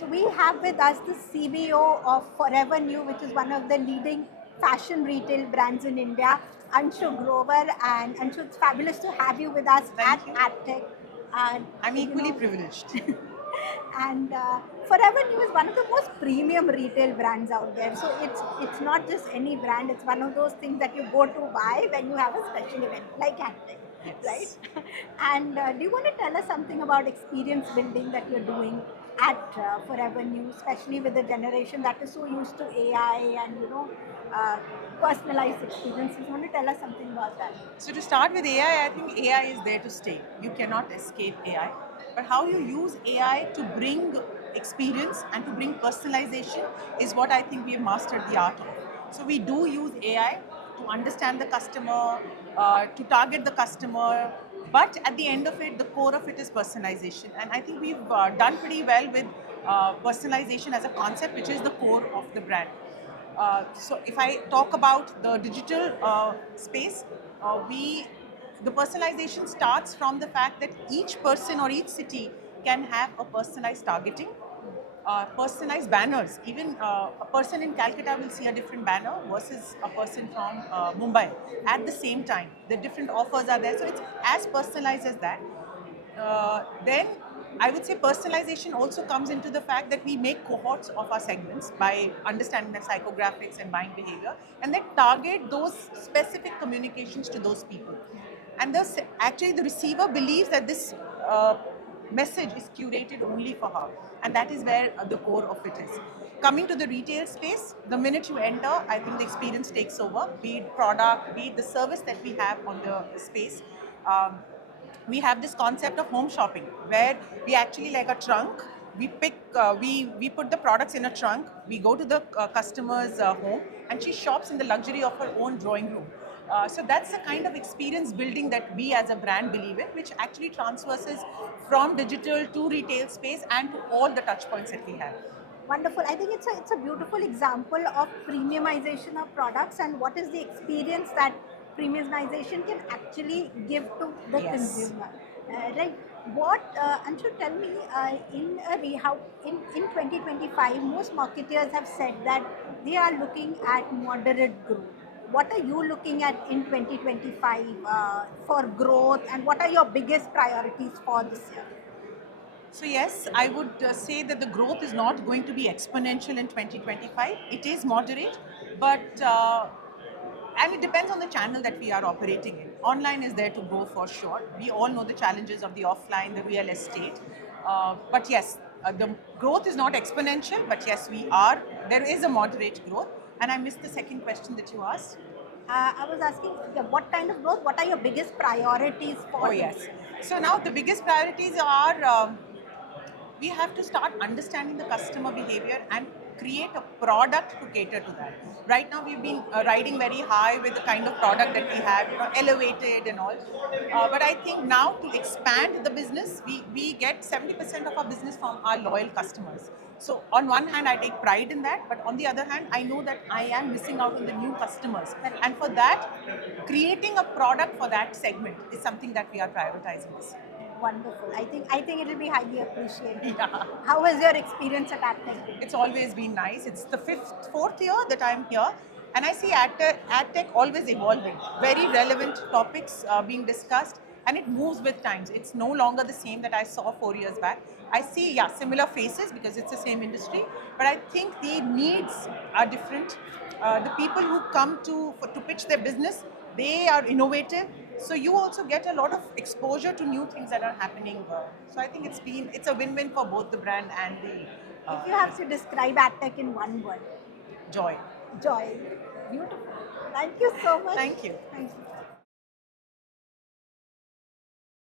So we have with us the CBO of Forever New, which is one of the leading fashion retail brands in India, Anshu Grover. And Anshu, it's fabulous to have you with us Thank you. at AdTech. And I'm you equally know, privileged. and Forever New is one of the most premium retail brands out there. So it's not just any brand; it's one of those things that you go to buy when you have a special event like AdTech, right? Yes. And do you want to tell us something about experience building that you're doing at Forever New, especially with the generation that is so used to AI and uh, personalized experiences? You want to tell us something about that? So to start with AI, I think AI is there to stay. You cannot escape AI. But how you use AI to bring experience and to bring personalization is what I think we have mastered the art of. So we do use AI to understand the customer, to target the customer. But at the end of it, the core of it is personalization. And I think we've done pretty well with personalization as a concept, which is the core of the brand. So if I talk about the digital space, the personalization starts from the fact that each person or each city can have a personalized targeting, personalized banners. Even a person in Calcutta will see a different banner versus a person from Mumbai at the same time. The different offers are there, so it's as personalized as that. Then I would say personalization also comes into the fact that we make cohorts of our segments by understanding the psychographics and buying behavior, and then target those specific communications to those people. And actually, the receiver believes that this message is curated only for her, and that is where the core of it is. Coming to the retail space, the minute you enter, I think the experience takes over, be it product, be it the service that we have on the space. Um, we have this concept of home shopping where we actually like a trunk, we put the products in a trunk, we go to the customer's home, and she shops in the luxury of her own drawing room. So that's the kind of experience building that we as a brand believe in, which actually transfers from digital to retail space and to all the touch points that we have. Wonderful. I think it's a beautiful example of premiumization of products and what is the experience that premiumization can actually give to the Yes. consumer. Right. What Anshu, tell me how in 2025 most marketers have said that they are looking at moderate growth. What are you looking at in 2025 for growth, and what are your biggest priorities for this year? So yes, I would say that the growth is not going to be exponential in 2025. It is moderate, but and it depends on the channel that we are operating in. Online is there to grow for sure. We all know the challenges of the offline, the real estate. But yes, the growth is not exponential, but yes, there is a moderate growth. And I missed the second question that you asked. I was asking, okay, what kind of growth? What are your biggest priorities Oh, for this yes. year? So now the biggest priorities are we have to start understanding the customer behavior and create a product to cater to that. Right now, we've been riding very high with the kind of product that we have, elevated and all. But I think now to expand the business, we get 70% of our business from our loyal customers. So on one hand, I take pride in that, but on the other hand, I know that I am missing out on the new customers. And for that, creating a product for that segment is something that we are prioritizing this year. Wonderful. I think it will be highly appreciated. Yeah. How was your experience at AdTech? It's always been nice. It's the fourth year that I'm here, and I see ad tech always evolving. Very relevant topics being discussed, and it moves with times. It's no longer the same that I saw 4 years back. I see, yeah, similar faces because it's the same industry, but I think the needs are different. The people who come to pitch their business, they are innovative. So you also get a lot of exposure to new things that are happening. So I think it's a win-win for both the brand and the If you have to business. describe AdTech in one word, Joy. joy. Beautiful. Thank you so much. Thank you. Thank you.